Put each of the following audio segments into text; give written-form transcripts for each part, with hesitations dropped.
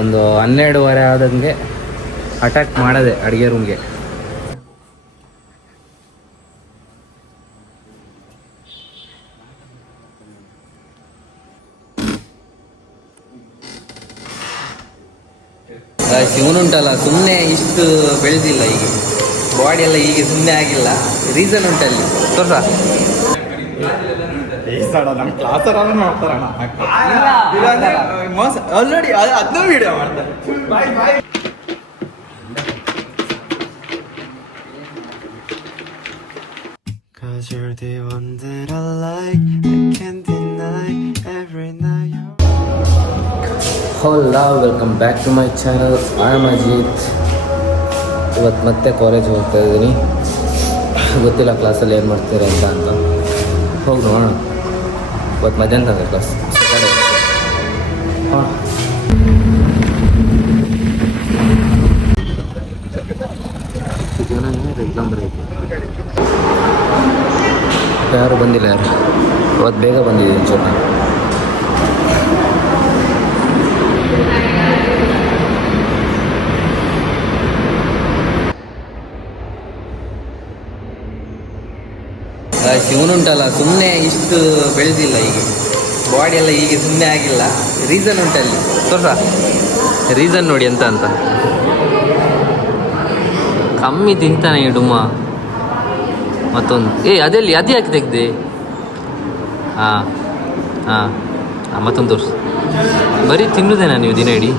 ಒಂದು 12:30 ಆದಂಗೆ ಅಟ್ಯಾಕ್ ಮಾಡೋದೆ ಅಡುಗೆ ರೂಮ್ಗೆ. ಇವನುಂಟಲ್ಲ ಸುಮ್ಮನೆ ಇಷ್ಟು ಬೆಳೆದಿಲ್ಲ, ಈಗ ಬಾಡಿ ಎಲ್ಲ ಈಗ ಸುಮ್ಮನೆ ಆಗಿಲ್ಲ, ರೀಸನ್ ಉಂಟಲ್ಲಿ ತೋರ್ಸ. ನಮ್ಮ ಕ್ಲಾಸರಲ್ಲ ಮಾಡ್ತಾರಣ್ಣ ಆಲ್ರೆಡಿ ಅದನ್ನೂ ವಿಡಿಯೋ ಮಾಡ್ತಾರೆ. Cause you're the one that I like, I can't deny every night. Hello, welcome back to my channel. I am Ajit. ಇವತ್ತು ಮತ್ತೆ ಕಾಲೇಜ್ ಹೋಗ್ತಾ ಇದ್ದೀನಿ. ಗೊತ್ತಿಲ್ಲ ಕ್ಲಾಸಲ್ಲಿ ಏನು ಮಾಡ್ತೀರಾ ಅಂತ ಹೋಗಿ ನೋಡೋಣ. ಇವತ್ತು ಮಧ್ಯಾಹ್ನ ಇದೆ ಕ್ಲಾಸ್, ಸ್ಯಾಟರ್ಡೇ. ಹಾಂ, ಎಕ್ಸಾಮ್ ಬರೀತಿ. ಯಾರು ಬಂದಿಲ್ಲ, ಯಾರು ಇವತ್ತು ಬೇಗ ಬಂದಿದ್ದೀನಿ ಚೂರು. ಇವನುಂಟಲ್ಲ ಸುಮ್ಮನೆ ಇಷ್ಟು ಬೆಳೆದಿಲ್ಲ, ಈಗ ಬಾಡಿ ಎಲ್ಲ ಈಗ ಸುಮ್ಮನೆ ಆಗಿಲ್ಲ, ರೀಸನ್ ಉಂಟಲ್ಲಿ ತೋರ್ಸ. ರೀಸನ್ ನೋಡಿ ಅಂತ ಕಮ್ಮಿ ತಿಂತಾನೆ ಈ ಡುಮ್ಮ. ಮತ್ತೊಂದು ಅದೆಲ್ಲಿ ಅದೇ ಯಾಕೆ ತೆಗ್ದೆ? ಹಾಂ ಹಾಂ ಹಾಂ, ಮತ್ತೊಂದು ತೋರಿಸು. ಬರೀ ತಿನ್ನುದೇನಾ ನೀವು ದಿನ ಇಡೀ?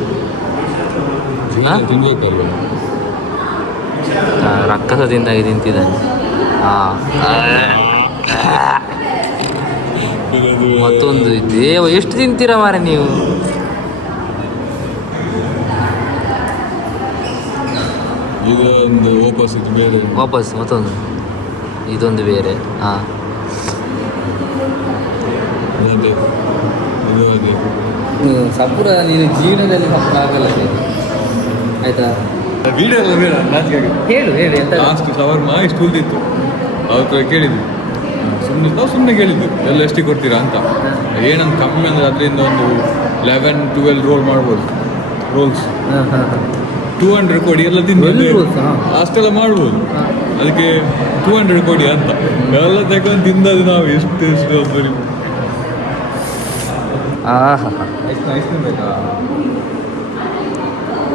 ಹಾಂ, ರಕ್ಕಸದಿಂದಾಗಿ ತಿಂತಿದ್ದಾನೆ. ಹಾಂ, ಮತ್ತೊಂದು ಇದೆ. ಎಷ್ಟು ತಿಂತೀರ ಮಾರೆ ನೀವು? ವಾಪಸ್ ಮತ್ತೊಂದು, ಇದೊಂದು ಬೇರೆ. ಹಾಂ, ಸಪುರ ನೀನು ಜೀವನದಲ್ಲಿ ಸಪುರ ಆಗಲ್ಲ ಆಯ್ತಾ? ಹೇಳು ಹೇಳು ಎಂತ ಲಾಸ್ಟ್ ಶವರ್ಮ ಇಷ್ಟು ಉಳಿದಿತ್ತು, ಅವ್ರ ಕೇಳಿದ್ವಿ. ಸುಮ್ಮನೆ ಕೇಳಿದ್ವಿ ಎಲ್ಲ ಎಷ್ಟಿಗೆ ಕೊಡ್ತೀರಾ ಅಂತ. ಏನಂತ ಕಮ್ಮಿ ಅಂದರೆ ಅದರಿಂದ ಒಂದು 11-12 ರೋಲ್ ಮಾಡ್ಬೋದು. ರೋಲ್ಸ್ 200 ಕೊಡಿ ಎಲ್ಲ ತಿಂದು ಅಷ್ಟೆಲ್ಲ ಮಾಡ್ಬೋದು. ಅದಕ್ಕೆ 200 ಕೊಡಿ ಅಂತ ಎಲ್ಲ ತಗೊಂಡು ತಿಂದದ್ದು ನಾವು ಎಷ್ಟು ಬರೀ.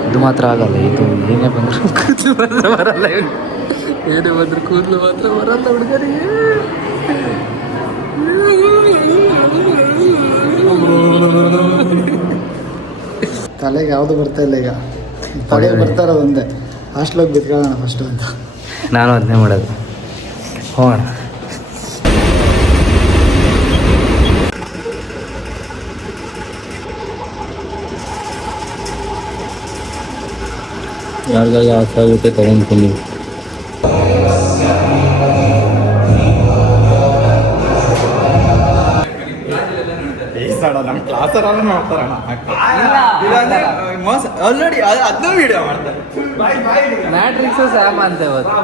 ಇದು ಮಾತ್ರ ಆಗಲ್ಲ. ಇದು ಏನೇ ಬಂದರೂ ಕೂದಲು ಮಾತ್ರ ಬರಲ್ಲ. ಏನೇ ಬಂದರೂ ಕೂದಲು ಮಾತ್ರ ಬರಲ್ಲ ಹುಡುಗರಿಗೆ. ತಲೆಗೆ ಯಾವುದು ಬರ್ತಾ ಇಲ್ಲ ಈಗ. ತಲೆಗೆ ಬರ್ತಾ ಇರೋದು ಒಂದೇ, ಹಾಸ್ಟ್ಲಿಗೆ ಬಿತ್ಕೊಳ್ಳೋಣ ಫಸ್ಟು ಅಂತ. ನಾನು ಅದನ್ನೇ ಮಾಡೋದು. ಹೋಗೋಣ. ಯಾರಿಗಾಗಿ ಆಸೆ ಆಗುತ್ತೆ ತಗೊಂಡ್ಕೊಂಡು. ನಮ್ಮ ಕ್ಲಾಸರಲ್ಲ ಮಾಡ್ತಾರಣ್ಣ ಆಲ್ರೆಡಿ ಅದನ್ನೂ ವಿಡಿಯೋ ಮಾಡ್ತಾರೆ. ಮ್ಯಾಟ್ರಿಕ್ಸು ಸ್ಯಾಮ್ ಅಂತ ಇವತ್ತು.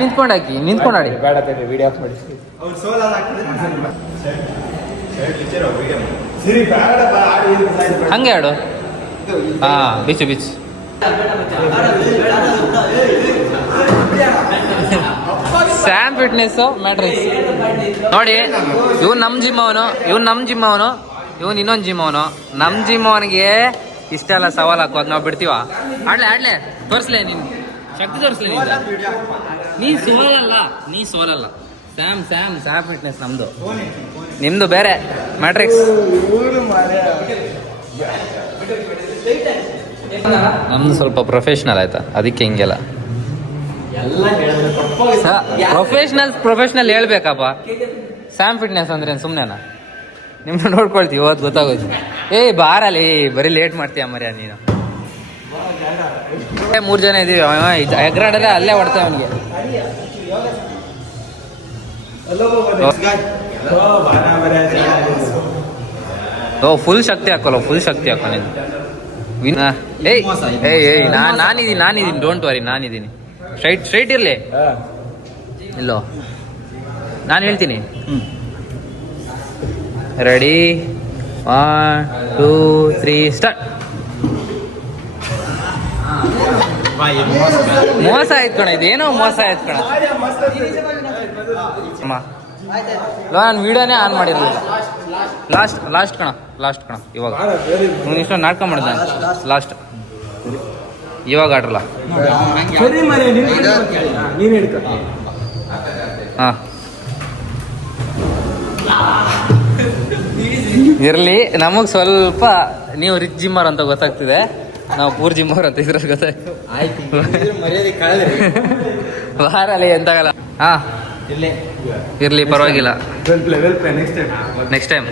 ನಿಂತ್ಕೊಂಡಾಕಿ ನಿಂತ್ಕೊಂಡಾಡಿ ಬೇಡ ವಿಡಿಯೋ ಆಫ್ ಮಾಡಿ. ಹಂಗೆ ಆಡು. ಹಾಂ, ಬಿಚ್ಚು ಬಿಚ್ಚು. ಸ್ಯಾಮ್ ಫಿಟ್ನೆಸ್ಸು ಮ್ಯಾಟ್ರಿಕ್ಸ್ ನೋಡಿ. ಇವ್ನು ನಮ್ಮ ಜಿಮ್ ಅವನು, ಇವ್ನು ಇನ್ನೊಂದು ಜಿಮ್ ಅವನು. ನಮ್ಮ ಜಿಮ್ ಅವನಿಗೆ ಇಷ್ಟೆಲ್ಲ ಸವಾಲು ಹಾಕೋದು ನಾವು ಬಿಡ್ತೀವ? ಆಡ್ಲೆ ತೋರಿಸ್ಲೇ, ನೀನು ಶಕ್ತಿ ತೋರಿಸ್ಲೇ. ನೀ ಸೋಲಲ್ಲ. ಸ್ಯಾಮ್ ಫಿಟ್ನೆಸ್ ನಮ್ಮದು, ನಿಮ್ಮದು ಬೇರೆ ಮ್ಯಾಟ್ರಿಕ್ಸ್. ನಮ್ದು ಸ್ವಲ್ಪ ಪ್ರೊಫೆಷ್ನಲ್ ಆಯ್ತಾ, ಅದಕ್ಕೆ ಹಿಂಗೆಲ್ಲ ಪ್ರೊಫೆಷ್ನಲ್ ಹೇಳ್ಬೇಕಪ್ಪ. ಸ್ಯಾಮ್ ಫಿಟ್ನೆಸ್ ಅಂದ್ರೆ ಸುಮ್ಮನೆನಾ? ನಿಮ್ಮನ್ನ ನೋಡ್ಕೊಳ್ತೀವಿ, ಇವತ್ತು ಗೊತ್ತಾಗೋದು. ಬಾರಲ್ಲಿ ಬರೀ ಲೇಟ್ ಮಾಡ್ತೀಯ ಮರ್ಯ ನೀನು. 3 ಜನ ಇದೀವಿ. ಎಗ್ರಾಡಲ್ಲ ಅಲ್ಲೇ ಹೊಡ್ತೇವೆ ಅವನಿಗೆ. ಫುಲ್ ಶಕ್ತಿ ಹಾಕೋಲ್ಲ, ನೀನು. ನಾನಿದ್ದೀನಿ, ಡೋಂಟ್ ವರಿ, ನಾನಿದ್ದೀನಿ. ಸ್ಟ್ರೈಟ್ ಇರಲಿ. ಇಲ್ಲೋ, ನಾನು ಹೇಳ್ತೀನಿ. Ready 1 2 3 start. ಮೋಸ ಆಯ್ತು ಕಣ, ಇದೇನೋ ಮೋಸ ಆಯ್ತು ಕಣ. ನಾನು ವಿಡಿಯೋನೇ ಆನ್ ಮಾಡಿರಲಿಲ್ಲ. ಲಾಸ್ಟ್ ಕಣ ಇವಾಗ ನೀನು ಇಷ್ಟ ನಾಟಕ ಮಾಡಿದ ಲಾಸ್ಟ್ ಇವಾಗ ಆಡ್ರಲ್ಲ. ಹಾಂ ಇರಲಿ, ನಮಗೆ ಸ್ವಲ್ಪ ನೀವು ರಿಚ್ ಜಿಮ್ಮರ್ ಅಂತ ಗೊತ್ತಾಗ್ತಿದೆ, ನಾವು ಪೂರ್ ಜಿಮ್ಮರ್ ಅಂತ ಇದ್ರಲ್ಲಿ ಗೊತ್ತಾಯ್ತು. ವಾರಲ್ಲಿ ಎಂತಾಗಲ್ಲ. ಹಾಂ ಇರಲಿ, ಪರವಾಗಿಲ್ಲ. ನೆಕ್ಸ್ಟ್ ಟೈಮ್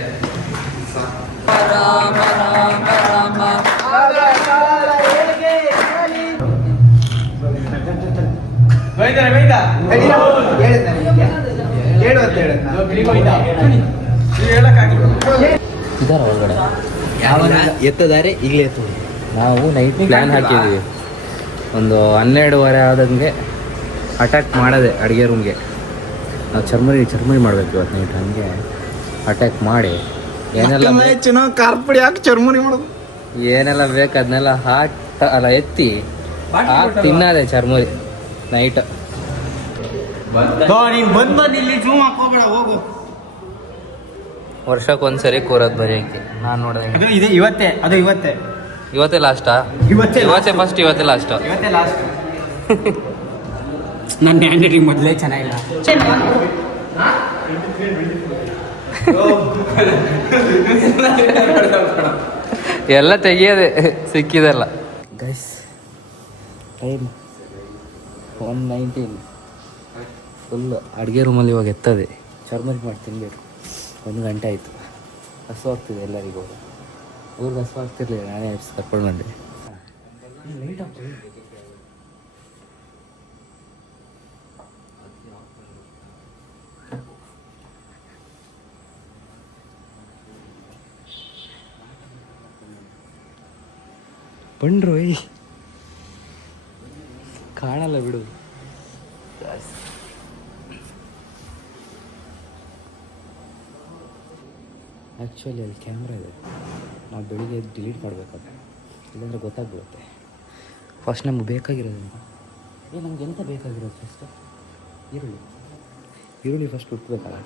ಇದರ ಒಳಗಡೆ ಎತ್ತದಾರೆ ಈಗಲೇ ಎತ್ತು. ನಾವು ನೈಟ್ ಪ್ಲ್ಯಾನ್ ಹಾಕಿದ್ವಿ, ಒಂದು 12:30 ಆದಂಗೆ ಅಟ್ಯಾಕ್ ಮಾಡೋದೆ ಅಡುಗೆ ರೂಮ್ಗೆ. ನಾವು ಚರ್ಮರಿ ಮಾಡ್ಬೇಕು ಇವತ್ತು ನೈಟ್. ಹಂಗೆ ಅಟ್ಯಾಕ್ ಮಾಡಿ ಏನೆಲ್ಲ ಕಾರ್ಪುಡಿ ಹಾಕಿ ಚರ್ಮುರಿ ಮಾಡೋದು, ಏನೆಲ್ಲ ಬೇಕು ಅದನ್ನೆಲ್ಲ ಎತ್ತಿ ಹಾಕಿ ತಿನ್ನೋದೆ ಚರ್ಮರಿ ನೈಟ್. ವರ್ಷಕ್ಕೊಂದ್ಸರಿ ಕೂರೋದು ಬರೆಯೋಕ್ಕೆ ನಾನು ನೋಡಿದೆ. ಇವತ್ತೇ ಲಾಸ್ಟಾ? ಇವತ್ತೇ ಫಸ್ಟ್, ಇವತ್ತೇ ಲಾಸ್ಟು. ನನ್ನ ಹ್ಯಾಂಡ್ ರೈಟಿಂಗ್ ಮೊದಲೇ ಚೆನ್ನಾಗಿಲ್ಲ. ಎಲ್ಲ ತೆಗಿಯೋದೆ ಸಿಕ್ಕಿದೆಲ್ಲ. ಗೈಸ್ ಟೈಮ್ 1:19 ಫುಲ್ ಅಡುಗೆ ರೂಮಲ್ಲಿ ಇವಾಗ ಎತ್ತದೆ. ಚರ್ಮರಿ ಮಾಡಿ ತಿನ್ಬೇಕು. 1 ಗಂಟೆ ಆಯಿತು. ಹಸು ಆಗ್ತಿದೆ ಎಲ್ಲರಿಗೂ. ಊರಿಗೆ ಹಸು ಆಗ್ತಿರ್ಲಿಲ್ಲ, ನಾನೇ ಕರ್ಕೊಂಡು ಬಂದೆ. ಬಂಡ್ರು ಕಾಣಲ್ಲ ಬಿಡು. ಆ್ಯಕ್ಚುಲಿ ಅಲ್ಲಿ ಕ್ಯಾಮ್ರಾ ಇದೆ, ನಾವು ಬೆಳಿಗ್ಗೆ ಡಿಲೀಟ್ ಮಾಡಬೇಕಾದ್ರೆ, ಇಲ್ಲಾಂದರೆ ಗೊತ್ತಾಗ್ಬಿಡುತ್ತೆ. ಫಸ್ಟ್ ನಮ್ಗೆ ಬೇಕಾಗಿರೋದ್ರಿಂದ ನಮ್ಗೆ ಎಂತ ಬೇಕಾಗಿರೋದು ಫಸ್ಟು ಈರುಳ್ಳಿ ಫಸ್ಟ್ ಉಟ್ಬೇಕಲ್ಲ.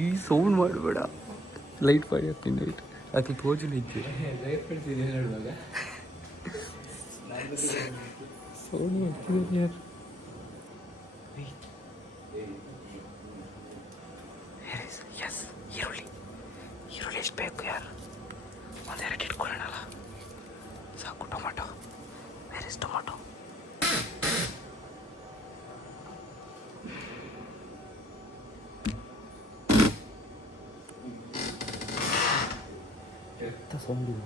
ಈ ಸೌಂಡ್ ಮಾಡಬೇಡ, ಲೈಟ್ ಮಾಡಿ ಹಾಕ್ತೀನಿ. ಲೈಟ್ ಅದು ತೋಜು ಇದ್ದೆ ಸೌಂಡ್ ಮಾಡ್ತಿದ್ದೀನಿ ಯಾರು. ಎಸ್, ಈರುಳ್ಳಿ ಎಷ್ಟು ಬೇಕು ಯಾರು? 1-2 ಇಟ್ಕೊಳ್ಳೋಣಲ್ಲ, ಸಾಕು. Tomato, where is tomato? ಎಂತ ಸೌಂಡ್ ಇದೆ?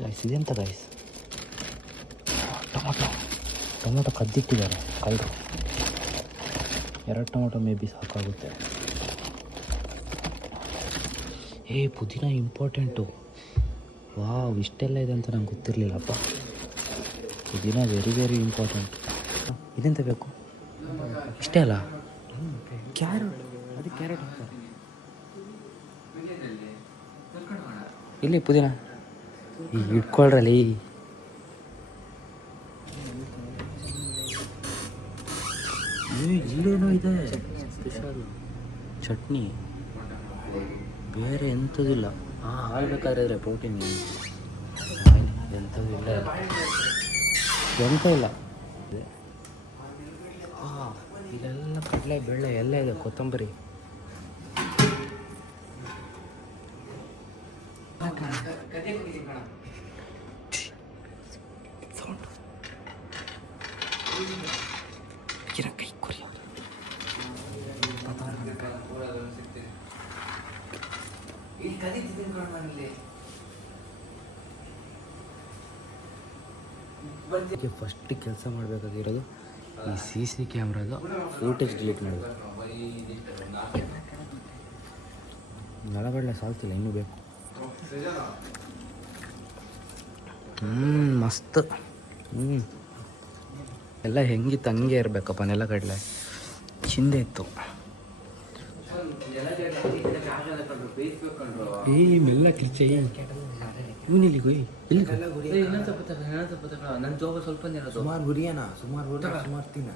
ಗಾಯ್ಸ್ ಇದೆಂತ ಗಾಯ್ಸ್? ಟೊಮೊಟೊ ಕದ್ದಿಟ್ಟಿದ್ದಾರೆ ಕಳ್ಳರು. 2 ಟೊಮೊಟೊ ಮೇ ಬಿ ಸಾಕಾಗುತ್ತೆ. ಪುದೀನ ಇಂಪಾರ್ಟೆಂಟು. ವಾವ್, ಇಷ್ಟೆಲ್ಲ ಇದೆ ಅಂತ ನಂಗೆ ಗೊತ್ತಿರಲಿಲ್ಲಪ್ಪ. ಪುದೀನ ವೆರಿ ವೆರಿ ಇಂಪಾರ್ಟೆಂಟ್. ಇದೆಂತ ಬೇಕು? ಇಷ್ಟೇ ಅಲ್ಲ, ಕ್ಯಾರೆಟ್. ಅದಕ್ಕೆ ಕ್ಯಾರೆಟ್ ಹಾಕ್ತಾರೆ ಇಲ್ಲಿ. ಪುದೀನ ಇಟ್ಕೊಳ್ರಲ್ಲಿ. ಇಲ್ಲೇನೋ ಇದೆ ಸ್ಪೆಷಲ್ ಚಟ್ನಿ, ಬೇರೆ ಎಂಥದಿಲ್ಲ. ಆಳ್ಬೇಕಾದ್ರೆ ಪ್ರೋಟೀನ್ ಎಂಥದ್ದು ಇಲ್ಲ, ಎಂಥ ಇಲ್ಲ. ಇಲ್ಲೆಲ್ಲ ಕಡಲೆ ಬೇಳೆ ಎಲ್ಲ ಇದೆ, ಕೊತ್ತಂಬರಿ. ಕೈ ಕೊರಿ ಫಸ್ಟ್ ಕೆಲಸ ಮಾಡಬೇಕಾಗಿರೋದು ಈ CC ಕ್ಯಾಮ್ರಾದ ಫೂಟೇಜ್ ಡಿಲೀಟ್ ಮಾಡೋದು. ನಳಗಡಲೆ ಸಾಲ್ತಿಲ್ಲ, ಇನ್ನೂ ಬೇಕು. ಮಸ್ತ್. ಎಲ್ಲ ಹೆಂಗಿತ್ತು ಹಂಗೆ ಇರಬೇಕಪ್ಪ ನೆಲಗಡಲೆ ಚಿಂದೆ ಇತ್ತು. ಮೆಲ್ಲ ಕಿರ್ಚೆ ಇವನಿಲ್ಲಿ ಗೊಯ್ ಇಲ್ಲಿ ನನ್ನ ಜೋಗ ಸ್ವಲ್ಪ ಸುಮಾರು ಗುರಿಯನ ಸುಮಾರು ತಿನ್ನ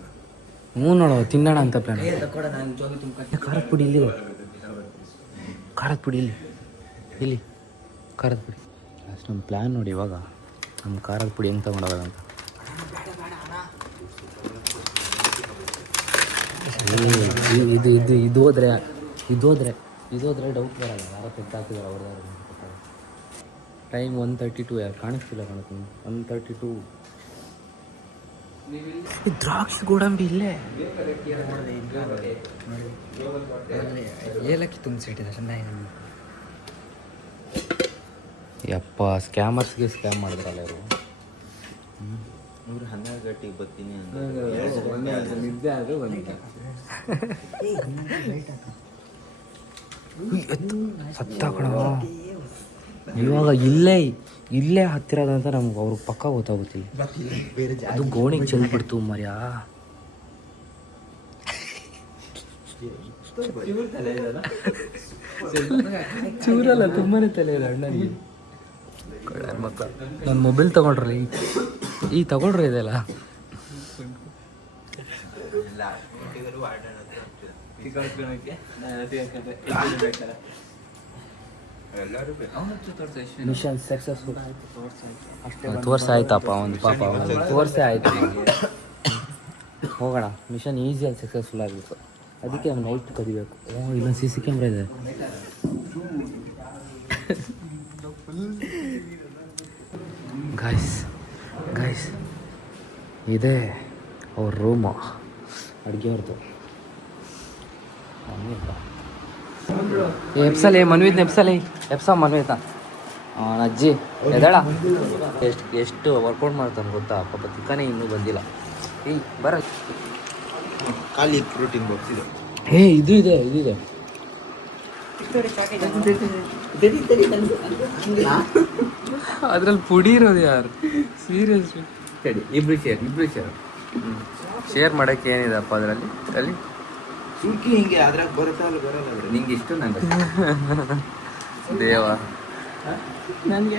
ಹ್ಞೂ ನೋಡು ತಿನ್ನೋಣ ಅಂತ ಪ್ಲಾನ್. ಕೂಡ ನಾನು ಜೋಗಿ ತುಂಬ ಖಾರದ ಪುಡಿ ಇಲ್ಲಿ, ಖಾರದ ಪುಡಿ ಇಲ್ಲಿ ಇಲ್ಲಿ ಖಾರದ ಪುಡಿ. ಅಷ್ಟು ನಮ್ಮ ಪ್ಲ್ಯಾನ್ ನೋಡಿ ಇವಾಗ ನಮ್ಮ ಖಾರದ ಪುಡಿ ಹೆಂಗೆ ತೊಗೊಂಡೋಗೋದಂತ. ಇದು ಇದು ಇದು ಹೋದ್ರೆ ಡೌಟ್ ಬರಲ್ಲ, ಯಾರೋ ತೆಗ್ದಾಕಿದಾರೆ ಅವ್ರದ್ದು. ಟೈಮ್ 1:32 ಯಾರು ಕಾಣಿಸ್ತಿಲ್ಲ ಕಾಣುತ್ತೆ. 1:32. ಈ ದ್ರಾಕ್ಷಿ ಗೋಡಂಬಿ ಇಲ್ಲೇ ಏಲಕ್ಕಿ ತುಂಬಿಸಿಟ್ಟಿದ್ದಾರೆ ಚೆನ್ನಾಗಿ. ಯಪ್ಪ ಸ್ಕ್ಯಾಮರ್ಸ್ಗೆ ಸ್ಕ್ಯಾಮ್ ಮಾಡಿದ್ರಲ್ಲ ಇವರು. 112 ಗಂಟೆಗೆ ಬರ್ತೀನಿ ನಿದ್ದೆ ಆದರೆ ಸತ್ತ ಕಣ. ಇವಾಗ ಇಲ್ಲೇ ಹತ್ತಿರದಂತ ನಮ್ಗೆ ಅವ್ರಿಗೆ ಪಕ್ಕ ಗೊತ್ತಾಗುತ್ತಿಲ್ಲ. ಅದು ಗೋಣಿಗೆ ಚೆಲ್ಬಿಡ್ತು ಮರ್ಯಾ. ಚೂರಲ್ಲ ತುಂಬಾನೇ ತಲೆ ಇದೆ ಅಣ್ಣನಿಗೆ. ಮಕ್ಕಳು ನನ್ನ ಮೊಬೈಲ್ ತಗೊಂಡ್ರಿ ತಗೊಳ್ರಿ ಇದೆಲ್ಲ. Mission successful. ತೋರ್ಸ ಆಯ್ತಪ್ಪ ಒಂದು ಪಾಪ ತೋರ್ಸೇ ಆಯ್ತು. ಹೋಗೋಣ, ಮಿಷನ್ ಈಸಿಯಾಗಿ ಸಕ್ಸಸ್ಫುಲ್ ಆಗಬೇಕು. ಅದಕ್ಕೆ ಅವ್ನು ನೈಟ್ ಕದಿಬೇಕು. ಇಲ್ಲೊಂದು CC ಕ್ಯಾಮ್ರಾ ಇದೆ. ಗಾಯ್ಸ್ ಇದೆ ಅವ್ರ ರೂಮು, ಅಡುಗೆಯವ್ರದ್ದು. ಎಪ್ಸಲೇ ಮನ್ವಿದ್ನ ಎಪ್ಸ ಮನ್ವಿತ ಅಜ್ಜಿ ಎದಳ ಎಷ್ಟು ವರ್ಕೌಟ್ ಮಾಡ್ತಾನೆ ಗೊತ್ತಾ ಪಾಪ. ತಿಕ್ಕನೇ ಇನ್ನೂ ಬಂದಿಲ್ಲ. ಬರ ಖಾಲಿ ಪ್ರೋಟೀನ್ ಬಾಕ್ಸ್ ಇದೆ. ಇದು ಇದೆ ಅದ್ರಲ್ಲಿ ಪುಡಿ ಇರೋದು ಯಾರು ಸೀರಿಯಸ್. ಇಬ್ರು ಶೇರ್ ಮಾಡೋಕ್ಕೆ ಏನಿದೆಪ್ಪ ಅದರಲ್ಲಿ ಅಲ್ಲಿ ಸುಲ್ಕಿ ಹಿಂಗೆ ಅದ್ರಾಗ ಬರಲ್ಲ ನಿಂಗೆ ಇಷ್ಟು ನಂಗೆ ದೇವ. ನನಗೆ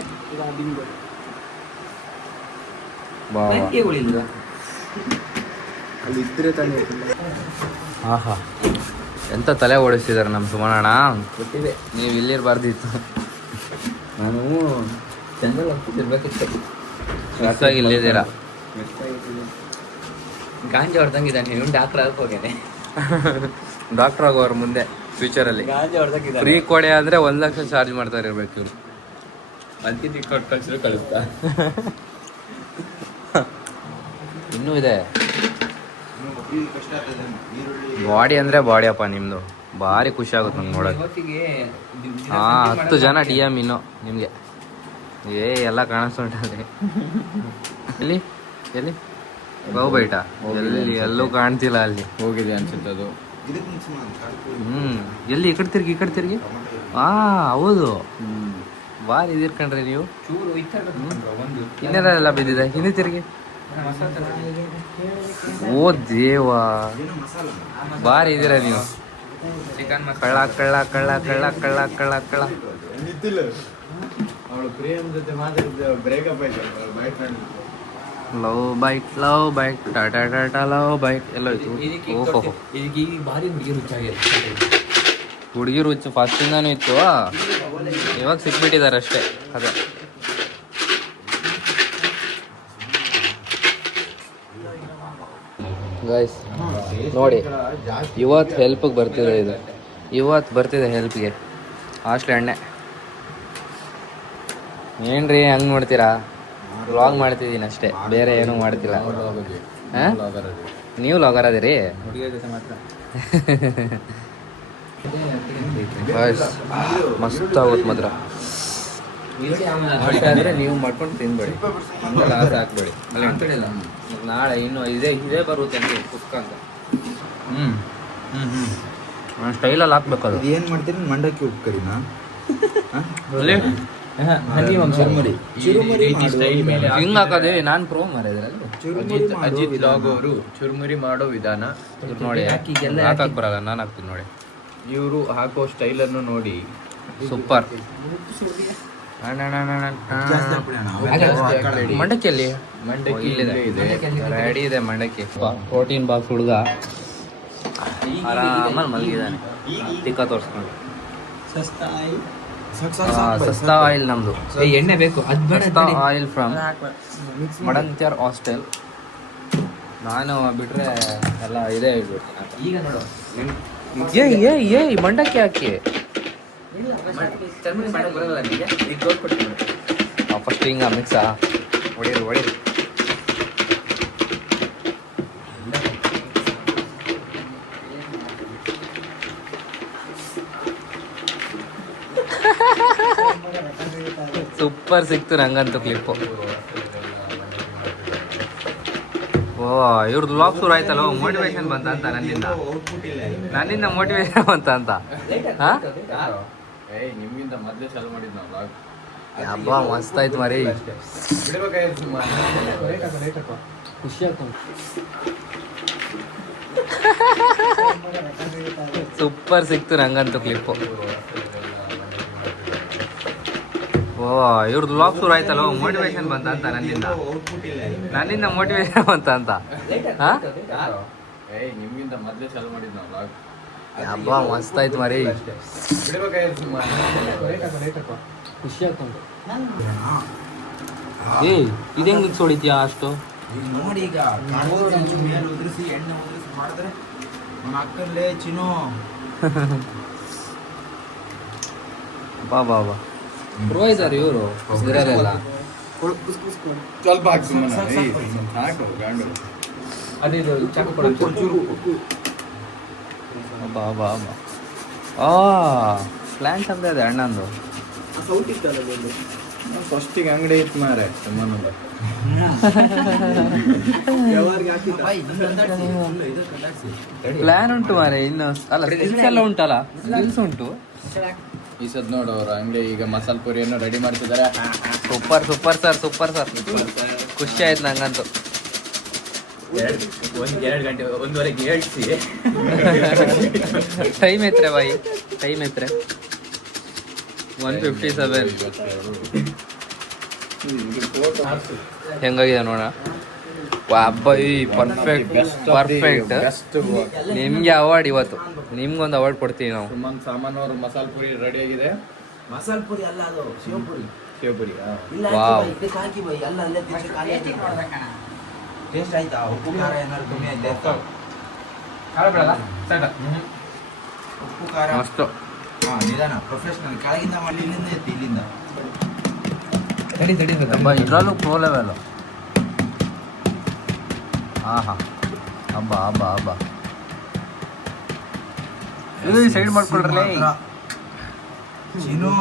ಅಲ್ಲಿ ಇದ್ರೆ ತಾನೇ. ಆಹಾ ಎಂತ ತಲೆ ಓಡಿಸ್ತಿದ್ದಾರೆ ನಮ್ಮ ಸುಮನಣ್ಣ. ಗೊತ್ತಿದೆ ನೀವು ಇಲ್ಲಿರ್ಬಾರ್ದಿತ್ತು. ನಾನು ಚಂದ್ರಲ್ಲಿ ಹೋಗ್ತಿರ್ಬೇಕಿತ್ತು. ಹೊಸ್ದಾಗಿ ಇಲ್ಲಿದ್ದೀರಾ. ಗಾಂಜಾ ಹೊಡೆದಂಗಿದ್ದಾನೆ. ಇವನು ಡಾಕ್ಟರ್ ಆಗಕ್ಕೆ ಹೋಗ್ಯಾನೆ. ಡಾಕ್ಟರ್ ಆಗೋರು ಮುಂದೆ ಫ್ಯೂಚರಲ್ಲಿ. ಗಾಂಜಾ ಹೊಡೆದಂಗಿದ್ದಾನೆ. ಫ್ರೀ ಕೊಡೆ ಅಂದರೆ 1 ಲಕ್ಷ ಚಾರ್ಜ್ ಮಾಡ್ತಾರೆ ಇರ್ಬೇಕು ಇವ್ರು. ಅದಕ್ಕೆ ಕೊಟ್ಟು ಕಳ್ಸಿದ್ರು ಕಳಿಸ್ತಾ. ಇನ್ನೂ ಇದೆ. ಬಾಡಿ ಅಂದರೆ ಬಾಡಿ ಅಪ್ಪ ನಿಮ್ಮದು. ಭಾರಿ ಖುಷಿ ಆಗುತ್ತೆ ನಂಗೆ ನೋಡೋಕ್ಕೆ. 10 ಜನ DM ಇನ್ನು ನಿಮಗೆ ಎಲ್ಲ ಕಾಣಿಸ್ತುಂಟಲ್ಲಿ. ಎಲ್ಲಿ ಬಹುಬೈಟ ಎಲ್ಲೂ ಕಾಣ್ತಿಲ್ಲ ಅಲ್ಲಿ. ಹೋಗಿದೆ ಅನ್ಸುತ್ತೆ ಅದು. ಎಲ್ಲಿ ಈ ಕಡೆ ತಿರ್ಗಿ ಹೌದು. ಭಾರಿ ಇದಿರ್ಕಂಡ್ರಿ ನೀವು. ಇನ್ನೆಲ್ಲ ಬಿದ್ದಿದೆ. ಹಿಂದೆ ತಿರ್ಗಿ. ಓ ದೇವಾ ಭಾರಿ ಇದ್ದೀರ ನೀವು. ಚಿಕನ್ ಕಳ್ಳ ಅವಳು ಪ್ರಿಯಂ ಜೊತೆ ಮಾತಾಡಿದ ಬ್ರೇಕಪ್ ಆಯ್ತು. Love bike tata love bike ಎಲ್ಲೋಯ್ತು. ಓಹೋ ಭಾರಿ ಹುಡುಗಿ ರುಚಾಗಿ ಹುಡುಗಿರು ಹುಚ್ಚು ಫಸ್ಟಿಂದಾನು ಇತ್ತು. ಇವಾಗ ಸಿಕ್ಬಿಟ್ಟಿದ್ದಾರೆ ಅಷ್ಟೇ. ಅದೇ ಗೈಸ್ ನೋಡಿ, ಇವತ್ತು ಹೆಲ್ಪಿಗೆ ಬರ್ತಿದೆ ಇದು. ಇವತ್ತು ಬರ್ತಿದೆ ಹೆಲ್ಪ್ಗೆ ಹಾಸ್ಟ್ಲ್ ಎಣ್ಣೆ. ಏನ್ರಿ ಹಂಗೆ ನೋಡ್ತೀರಾ? ವ್ಲಾಗ್ ಮಾಡ್ತಿದ್ದೀನಿ ಅಷ್ಟೇ, ಬೇರೆ ಏನೂ ಮಾಡ್ತಿಲ್ಲ. ಹಾಂ ನೀವು ಲಾಗರ್ ಅದಿರಿ? ಹುಡುಗಿಯ ಜೊತೆ ಮಾತ್ರ ಮಸ್ತ್ ಆಗುತ್ತೆ ಮಾತ್ರ. ಆದರೆ ನೀವು ಮಾಡ್ಕೊಂಡು ತಿನ್ಬೇಡಿ, ಲಾಸ್ ಹಾಕ್ಬೇಡಿ. ನಾಳೆ ಇನ್ನು ಇದೇ ಬರುತ್ತೆ ಅಂತ ಕುಕ್ಕ ಅಂತ. ಸ್ಟೈಲಲ್ಲಿ ಹಾಕ್ಬೇಕು ಅದು. ಏನು ಮಾಡ್ತೀನಿ ಮಂಡಕ್ಕಿ ಉಪ್ಪು ಕರಿನಾ? ಹನಿ ಒಂದು ಚುರುಮುರಿ. ಚುರುಮುರಿ ಈ ರೀತಿ ಸ್ಟೈಲ್ ಮೇಲೆ ಹಿಂಗೆ ಹಾಕೋದೇ ನಾನು ಪ್ರೋ ಮಾಡಿದ್ರಲ್ಲಿ ಅಜಿತ್ ಲಾಗ್ ಅವರು ಚುರುಮುರಿ ಮಾಡೋ ವಿಧಾನ ನೋಡಿ ಹಾಕಿಗೆಲ್ಲ ಹಾಕಕ್ ಬರಲ್ಲ, ನಾನು ಹಾಕ್ತೀನಿ ನೋಡಿ. ಇವರು ಹಾಕೋ ಸ್ಟೈಲನ್ನು ನೋಡಿ ಸೂಪರ್. ಮಂಡಕ್ಕಿಯಲ್ಲಿ ಮಂಡಕ್ಕಿ ಇಲ್ಲಿದೆ, ಇಲ್ಲೇ ಇದೆ. ರೆಡಿ ಇದೆ ಮಂಡಕ್ಕಿ. ಪ್ರೋಟೀನ್ ಬಾಕ್ಸ್ ಹುಡುಗ ಆರಾಮಲ್ಲಿ ಮಲಗಿದ್ದಾನೆ, ತಿಕ್ಕ ತೋರಿಸ್ಕೊಂಡು. ಸಸ್ತಾ ಆಯಿಲ್ ನಮ್ದು, ಎಣ್ಣೆ ಬೇಕು ಅದ್ ಬೇಡ ಸಸ್ತಾ ಆಯಿಲ್ ಫ್ರಮ್ ಮಡಂತ್ಯಾರ್ ಹಾಸ್ಟೆಲ್. ನಾನು ಬಿಟ್ರೆ ಎಲ್ಲ ಇದೇ ಹೇಳ್ಬಿಡ್ತೀನಿ. ಈಗ ನೋಡು ಏ ಮಂಡಕ್ಕಿ ಹಾಕಿ ಚರ್ಮುರಿ ಮಾಡಕ್ ಬರಲ್ಲ ನಿಮಗೆ, ಈಗ ತೋರ್ಸ್ಕೊಡ್ತೀನಿ. ಫಸ್ಟ್ ಹಿಂಗ ಮಿಕ್ಸಾ ಹೊಡೀರಿ. ಸೂಪರ್ ಸಿಕ್ತು ನಂಗಂತೂ ಕ್ಲಿಪ್ಪು. ಓ ಇವ್ರದ್ದು ವ್ಲಾಗ್ ಶುರು ಆಯ್ತಲ್ಲ, ಮೋಟಿವೇಶನ್ ಬಂತ ಅಂತ ನನ್ನಿಂದ ಮೋಟಿವೇಶನ್ ಬಂತ ಅಂತ. ಹಾ ನಿಮ್ಗಿಂತ ಮೊದಲೇ ಚಾಲು ಮಾಡಿದ್ ನಾವು vlog. ಹಬ್ಬ ಮಸ್ತ್ ಆಯ್ತು ಮರಿ, ಬಿಡ್ಬೇಕಾಗಿತ್ತು ಖುಷಿ ಆಗ್ತು. ಸೂಪರ್ ಸಿಕ್ತು ನಂಗಂತೂ ಕ್ಲಿಪ್ಪು. ಓ ಇವ್ರದ್ದು ವ್ಲಾಗ್ ಶುರು ಆಯ್ತಲ್ಲ, ಮೋಟಿವೇಶನ್ ಬಂತ ಅಂತ ನನ್ನಿಂದ ಮೋಟಿವೇಶನ್ ಬಂತ ಅಂತ. ಹಾ ನಿಮ್ಗಿಂತ ಮೊದಲೇ ಚಾಲು ಮಾಡಿದ್ ನಾವು vlog. ಹಬ್ಬ ಮಸ್ತ್ ಆಯ್ತು ಮರಿ, ಬಿಡ್ಬೇಕಾಗಿತ್ತು ಖುಷಿ ಆಗ್ತು. ಏ ಇದೆಂಗ್ ಮಿಕ್ಸ್ ಹೊಡಿತೀಯಾ ಅಷ್ಟು? ಈಗ ನೋಡಿ, ಈಗ ಮೇಲೆ ಉದುರಿಸಿ ಎಣ್ಣೆ ಉದುರಿಸಿ ಮಾಡಿದ್ರೆ ನಮ್ಮ ಅಕ್ಕಲ್ಲೇ ಚಿನ್ನು ಬಾ ಪ್ರೋ ಇದ್ದಾರೆ ಇವರು ಇದರಲ್ಲೆಲ್ಲ. ಸ್ವಲ್ಪ ಹಾಕು ಗಾಂಡು. ಅದಿದು ಚಾಕು ಕೊಡು. ಬಾ ಪ್ಲ್ಯಾನ್ ಚಂದ ಇದೆ ಅಣ್ಣಂದು. ಫಸ್ಟಿಗೆ ಅಂಗಡಿ ಇತ್ತು ಮಾರೆ ಸಮಾನದ. ಪ್ಲ್ಯಾನ್ ಉಂಟು ಮಾರೆ, ಇನ್ನು ಅಲ್ಲ ಸ್ಕಿಲ್ಸ್ ಎಲ್ಲ ಉಂಟಲ್ಲ, ಸ್ಕಿಲ್ಸ್ ಉಂಟು. ಈ ಸದ್ ನೋಡು ಅವ್ರ ಅಂಗಡಿ ಈಗ ಮಸಾಲ ಪುರಿಯನ್ನು ರೆಡಿ ಮಾಡ್ತಿದ್ದಾರೆ. ಸೂಪರ್ ಸರ್ ಖುಷಿ ಆಯ್ತು ನಂಗಂತೂ. 1-2 ಗಂಟೆ 1:30ಗೆ ಹೇಳ್ಸಿ. ಟೈಮ್ ಐತ್ರೆ ಬಾಯಿ, ಟೈಮ್ ಐತ್ರೆ 1:57. ಹೆಂಗಾಗಿದೆ ನೋಡ ಅಬ್ಬಾಯಿ, ಪರ್ಫೆಕ್ಟ್. ನಿಮ್ಗೆ ಅವಾರ್ಡ್ ಇವತ್ತು, ನಿಮ್ಗೊಂದು ಅವಾರ್ಡ್ ಕೊಡ್ತೀವಿ ನಾವು. ಸುಮನ್ ಸಾಮಾನ್ ಅವ್ರ ಮಸಾಲ ಪುರಿ ರೆಡಿ ಆಗಿದೆ. ಮಸಾಲ ಪುರಿ ಅಲ್ಲ, ಅದು ಶಿವಪುರಿ. ಶಿವಪುರಿ ಇಲ್ಲ ವಾವ್. ಇದಕ್ಕೆ ಹಾಕಿ ಬೈ, ಅಲ್ಲ ಅಲ್ಲೇ ಟೇಸ್ಟ್ ಆಯ್ತಾ? ಉಪ್ಪು ಖಾರ ಏನಾದ್ರು ಕಮ್ಮಿ ಆಯ್ತಾ? ಉಪ್ಪು ಖಾರ ಮಸ್ತು. ನಿಧಾನ, ಪ್ರೊಫೆಷನಲ್. ಕೆಳಗಿಂದ ಮಾಡಿ, ಇಲ್ಲಿಂದ ಎತ್ತಿ, ಇಲ್ಲಿಂದ ಇದ್ರಲ್ಲೂ ಪ್ರೋ ಲೆವೆಲ್. ಹಾ ಹಬ್ಬ ಇದು ಸೈಡ್ ಮಾಡ್ಕೊಳ್ರಲ್ಲ. ಚಿನ್ನು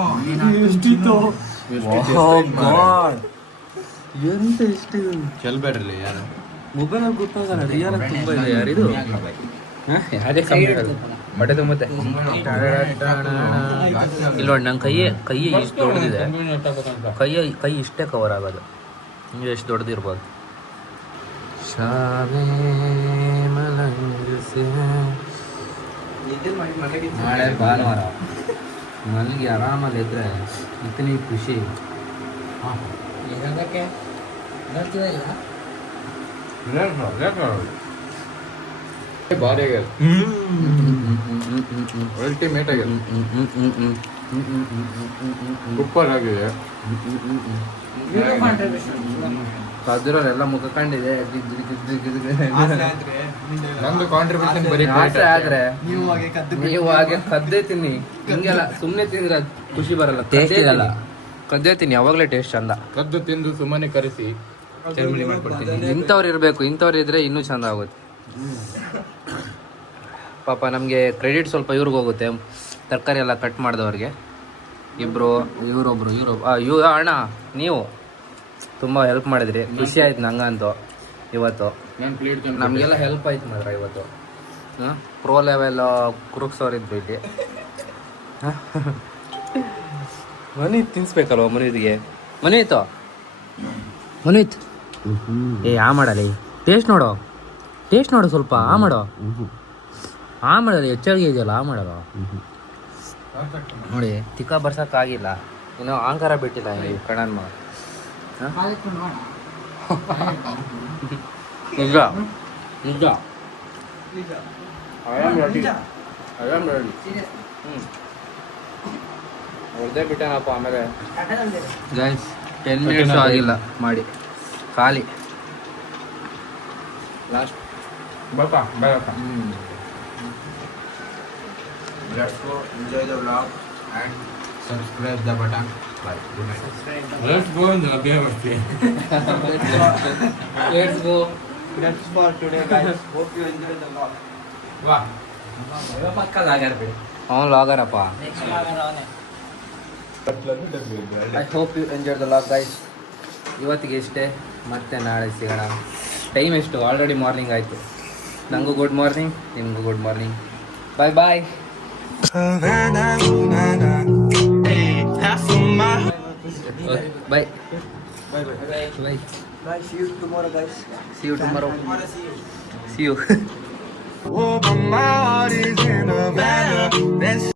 ಎಂತ ಇಷ್ಟ ಚೆಲ್ಬೇಡ್ರಿ ಯಾರು ಮೊಬೈಲ್ ಗೊತ್ತಾಗಲ್ಲ, ರಿಯಲ್ ತುಂಬಾ ಇದೆ. ಯಾರಿದು ಯಾರೇ ಕಮ್ಮಿ ಇರೋದು ಬಟ್ಟೆ ತುಂಬುತ್ತೆ. ಇಲ್ಲ ನೋಡಿ, ನಂಗೆ ಕೈ ಇಷ್ಟು ದೊಡ್ಡದಿದೆ, ಕೈ ಇಷ್ಟೇ ಕವರ್ ಆಗೋದು. ನೀವು ಎಷ್ಟು ದೊಡ್ಡದಿರ್ಬೋದು. ನಾಳೆ ಭಾನುವಾರ ಮಲ್ಲಿಗೆ ಆರಾಮಲ್ಲಿ ಇದ್ರೆ ಇತನಿ ಖುಷಿ. ಭಾರಿ ಆಗ್ಯದ, ಅಲ್ಟಿಮೇಟ್ ಆಗ್ಯದ, ಸೂಪರ್ ಆಗಿದೆ. ಕದ್ರೋರೆಲ್ಲ ಮುಖ ಕಂಡಿದೆ. ನಮ್ದು ಕಾಂಟ್ರಿಬ್ಯೂಷನ್ ಬರೀ ಆಸೆ ಆದ್ರೆ ನೀವು ಹಾಗೆ ಕದ್ದೇ ತಿನ್ನಿ, ಹಿಂಗೆಲ್ಲ ಸುಮ್ಮನೆ ತಿಂದ್ರೆ ಅದ್ ಖುಷಿ ಬರಲ್ಲ. ಕದ್ದೇ ತಿನ್ನಿ, ಯಾವಾಗಲೇ ಟೇಸ್ಟ್ ಚಂದ. ಕದ್ದು ತಿಂದು ಸುಮ್ಮನೆ ಕರೆಸಿ ಚರ್ಮುರಿ ಮಾಡ್ಕೊಡ್ತೀನಿ. ಇಂಥವ್ರು ಇರಬೇಕು, ಇಂಥವ್ರು ಇದ್ರೆ ಇನ್ನೂ ಚಂದ ಆಗುತ್ತೆ. ಪಾಪ ನಮಗೆ ಕ್ರೆಡಿಟ್ ಸ್ವಲ್ಪ ಇವ್ರಿಗೆ ಹೋಗುತ್ತೆ, ತರಕಾರಿ ಎಲ್ಲ ಕಟ್ ಮಾಡಿದವ್ರಿಗೆ. ಇವರೊಬ್ರು ಅಣ್ಣ, ನೀವು ತುಂಬ ಹೆಲ್ಪ್ ಮಾಡಿದ್ರಿ, ಖುಷಿ ಆಯ್ತು ನಂಗಂತೂ ಇವತ್ತು. ನಮಗೆಲ್ಲ ಹೆಲ್ಪ್ ಆಯ್ತು ಮಾತ್ರ ಇವತ್ತು. ಪ್ರೋ ಲೆವೆಲ್ ಕುರುಕ್ಸೋರು ಇದ್ರು ಇಲ್ಲಿ. ಮನೀತ್ ತಿನ್ಸ್ಬೇಕಲ್ವ ಮನೀತ್ಗೆ. ಮನೀತು ಮನೀತ್ ಏ ಆ ಮಾಡಲಿ ಟೇಸ್ಟ್ ನೋಡು ಸ್ವಲ್ಪ ಆ ಮಾಡೋ ಹೆಚ್ಚಾಗಿ ಇದೆಯಲ್ಲ ಆ ಮಾಡೋ ನೋಡಿ. ತಿಕ್ಕ ಬರ್ಸೋಕ್ಕಾಗಿಲ್ಲ ಇನ್ನೂ ಅಹಂಕಾರ ಬಿಟ್ಟಿಲ್ಲ ಈ ಕಣ್ಣನ್ ಮಗ. ನಿಜ ನಿಜ ಹೊಡೆದೇ ಬಿಟ್ಟೇನಪ್ಪ. ಆಮೇಲೆ ಗೈಸ್ 10 ಮಿನಿಟ್ಸ್ ಆಗಿಲ್ಲ ಮಾಡಿ ಖಾಲಿ ಲಾಸ್ಟ್. ಬಪ್ಪ ಬೇಡಪ್ಪ. Let's go enjoy the vlog and subscribe the button. Bye. Good night. Let's go ಅಂದ್ರೆ ಬೇಗ ಬರ್ತೀವಿ. Let's go. That's for today, guys. Hope you enjoy the vlog. ವಾ ಅವನು ಲಾಗರಪ್ಪ. I hope you enjoy the vlog guys. ಇವತ್ತಿಗೆ ಇಷ್ಟೇ, ಮತ್ತೆ ನಾಳೆ ಸಿಗೋಣ. ಟೈಮ್ ಎಷ್ಟು? ಆಲ್ರೆಡಿ ಮಾರ್ನಿಂಗ್ ಆಯಿತು. ನನಗೂ ಗುಡ್ ಮಾರ್ನಿಂಗ್, ನಿಮಗೂ good morning. Bye bye. Bye bye. See you tomorrow, guys. See you tomorrow. See you. Oh, but my heart is in Havana. That's